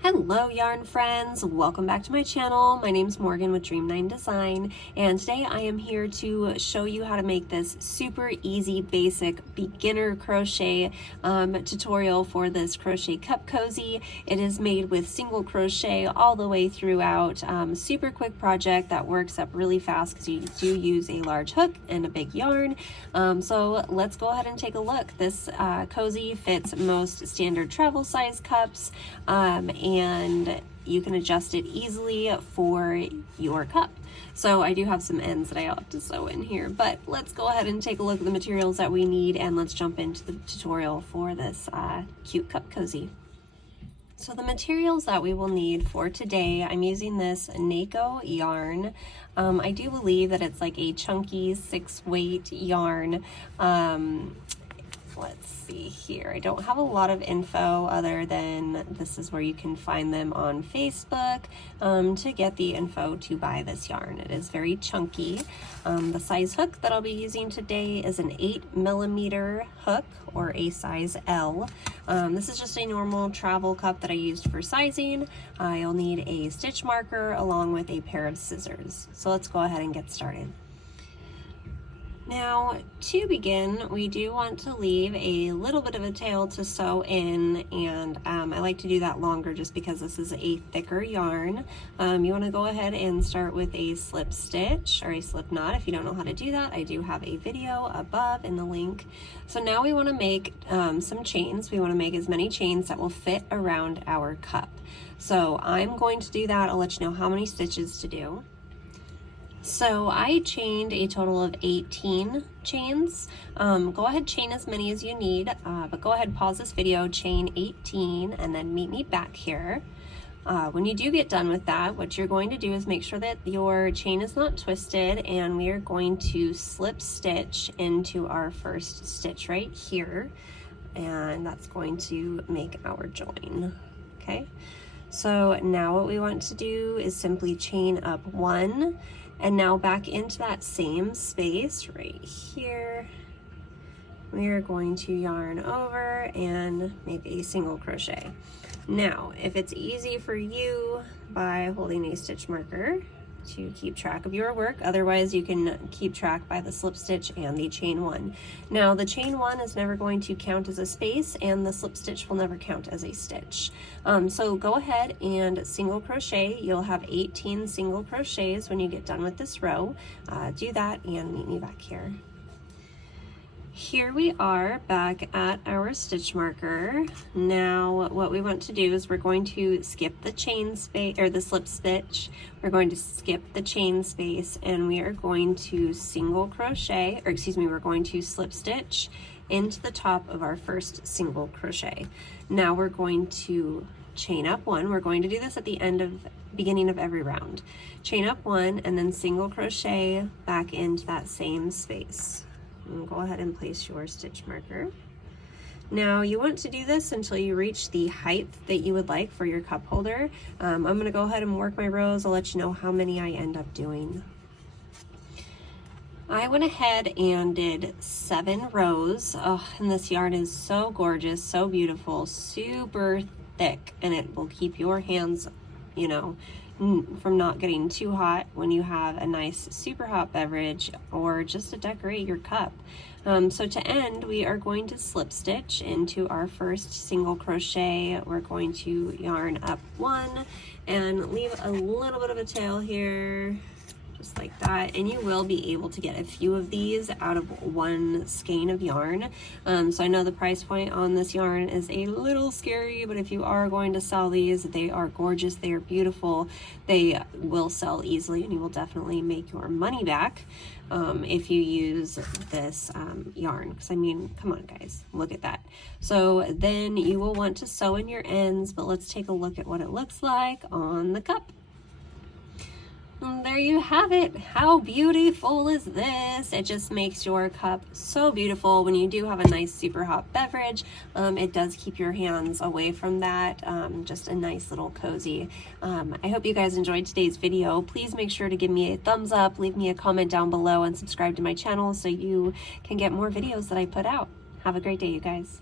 Hello yarn friends, welcome back to my channel. My name's Morgan with Dream9 Design, and today I am here to show you how to make this super easy basic beginner crochet tutorial for this crochet cup cozy. It is made with single crochet all the way throughout. Super quick project that works up really fast because you do use a large hook and a big yarn. So let's go ahead and take a look. This cozy fits most standard travel size cups, and you can adjust it easily for your cup. So I do have some ends that I have to sew in here, but let's go ahead and take a look at the materials that we need, and let's jump into the tutorial for this cute cup cozy. So the materials that we will need for today, I'm using this Nako yarn. I do believe that it's like a chunky 6-weight yarn. Let's see here. I don't have a lot of info other than this is where you can find them on Facebook to get the info to buy this yarn. It is very chunky. The size hook that I'll be using today is an 8mm hook, or a size L. This is just a normal travel cup that I used for sizing. You'll need a stitch marker along with a pair of scissors. So let's go ahead and get started. Now, to begin, we do want to leave a little bit of a tail to sew in, and I like to do that longer just because this is a thicker yarn. You want to go ahead and start with a slip stitch or a slip knot. If you don't know how to do that, I do have a video above in the link. So now we want to make some chains. We want to make as many chains that will fit around our cup. So I'm going to do that. I'll let you know how many stitches to do. So I chained a total of 18 chains. Go ahead, chain as many as you need, but go ahead, pause this video, chain 18, and then meet me back here. When you do get done with that, what you're going to do is make sure that your chain is not twisted, and we are going to slip stitch into our first stitch right here, and that's going to make our join. Okay, so now what we want to do is simply chain up one, and now back into that same space right here, we are going to yarn over and make a single crochet. Now, if it's easy for you by holding a stitch marker to keep track of your work, otherwise you can keep track by the slip stitch and the chain one. Now the chain one is never going to count as a space, and the slip stitch will never count as a stitch. So go ahead and single crochet. You'll have 18 single crochets when you get done with this row. Do that and meet me back here. Here we are back at our stitch marker. Now what we want to do is we're going to skip the chain space, or the slip stitch. We're going to skip the chain space, and we are going to single crochet, or excuse me, we're going to slip stitch into the top of our first single crochet. Now we're going to chain up one. We're going to do this at the beginning of every round. Chain up one and then single crochet back into that same space. And go ahead and place your stitch marker. Now you want to do this until you reach the height that you would like for your cup holder. I'm going to go ahead and work my rows. I'll let you know how many I end up doing. I went ahead and did 7 rows. Oh, and this yarn is so gorgeous, so beautiful, super thick, and it will keep your hands, you know, from not getting too hot when you have a nice super hot beverage or just to decorate your cup. So to end, we are going to slip stitch into our first single crochet. We're going to yarn up one and leave a little bit of a tail here, just like that, and you will be able to get a few of these out of one skein of yarn. So I know the price point on this yarn is a little scary, but if you are going to sell these, they are gorgeous, they are beautiful, they will sell easily, and you will definitely make your money back if you use this yarn, because I mean, come on guys, look at that. So then you will want to sew in your ends, but let's take a look at what it looks like on the cup. And there you have it. How beautiful is this? It just makes your cup so beautiful when you do have a nice super hot beverage. It does keep your hands away from that. Just a nice little cozy. I hope you guys enjoyed today's video. Please make sure to give me a thumbs up, leave me a comment down below, and subscribe to my channel so you can get more videos that I put out. Have a great day, you guys.